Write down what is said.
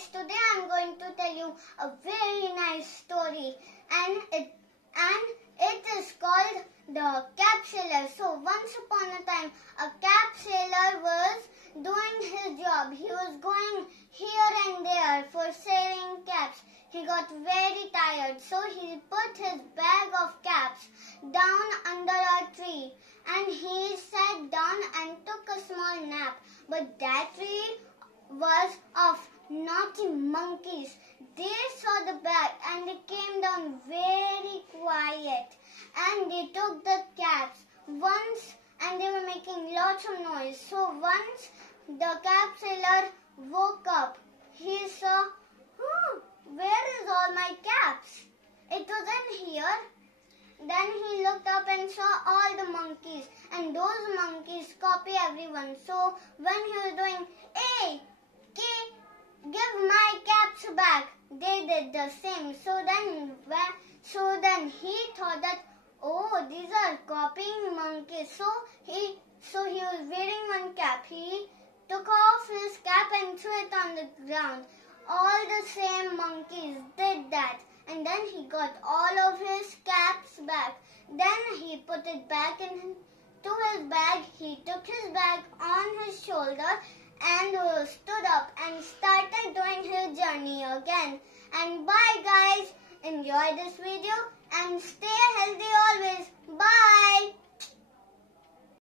guys, today I'm going to tell you a very nice story and it is called The Cap Sailor. So once upon a time a cap sailor was doing his job. He was going here and there for sailing caps. He got very tired, so he put his bag of caps down under a tree and he sat down and took a small nap. But that tree was of naughty monkeys. They saw the bag and they came down very quiet and they took the caps once and they were making lots of noise. So once the cap sailor woke up, he saw, where is all my caps? It wasn't here. Then he looked up and saw all the monkeys, and those monkeys copy everyone. So when he was doing, hey, give my caps back, they did the same. So then he thought that, oh, these are copying monkeys. So he was wearing one cap. He took off his cap and threw it on the ground. All the same monkeys did that. And then he got all of his caps back. Then he put it back into his bag. He took his bag on his shoulder and stood up and started doing his journey again. And bye guys. Enjoy this video and stay healthy always. Bye.